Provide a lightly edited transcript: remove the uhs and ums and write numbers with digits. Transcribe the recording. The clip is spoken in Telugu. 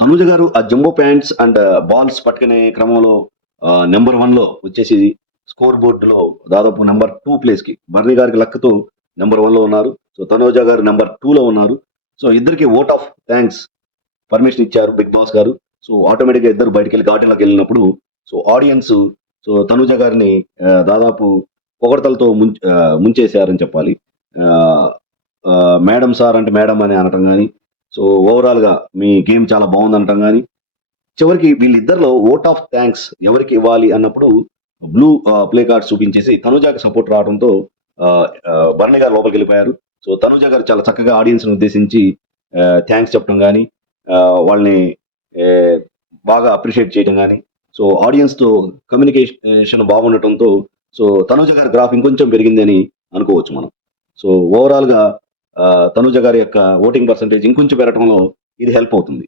తనూజ గారు ఆ జంబో ప్యాంట్స్ అండ్ బాల్స్ పట్టుకునే క్రమంలో నెంబర్ వన్ లో వచ్చేసి స్కోర్ బోర్డులో దాదాపు నెంబర్ టూ ప్లేస్ కి బర్నీ గారికి లక్తో నెంబర్ వన్ లో ఉన్నారు. సో తనూజ గారు నెంబర్ టూ లో ఉన్నారు. సో ఇద్దరికి ఓట్ ఆఫ్ థ్యాంక్స్ పర్మిషన్ ఇచ్చారు బిగ్ బాస్ గారు. సో ఆటోమేటిక్ గా ఇద్దరు బయటికి వెళ్ళి గార్డెన్ లోకి వెళ్ళినప్పుడు సో ఆడియన్స్ సో తనూజ గారిని దాదాపు పొగడతలతో ముంచేశారని చెప్పాలి. ఆ, మేడం సార్ అంటే మేడం అని అనటం కానీ, సో ఓవరాల్ గా మీ గేమ్ చాలా బాగుంది అనటం కానీ, చివరికి వీళ్ళిద్దరిలో ఓట్ ఆఫ్ థ్యాంక్స్ ఎవరికి ఇవ్వాలి అన్నప్పుడు బ్లూ ప్లే కార్డ్స్ చూపించేసి తనుజాకి సపోర్ట్ రావడంతో ఆ, భరణి గారు లోపలికి వెళ్ళిపోయారు. సో తనుజ గారు చాలా చక్కగా ఆడియన్స్ ని ఉద్దేశించి థ్యాంక్స్ చెప్పడం కానీ, వాళ్ళని ఆ, బాగా అప్రిషియేట్ చేయడం కానీ, సో ఆడియన్స్ తో కమ్యూనికేషన్ బాగుండటంతో సో తనుజ గారి గ్రాఫ్ ఇంకొంచెం పెరిగింది అని అనుకోవచ్చు మనం. సో ఓవరాల్ గా తనుజ గారి యొక్క ఓటింగ్ పర్సంటేజ్ ఇంకొంచెం పెరగడంలో ఇది హెల్ప్ అవుతుంది.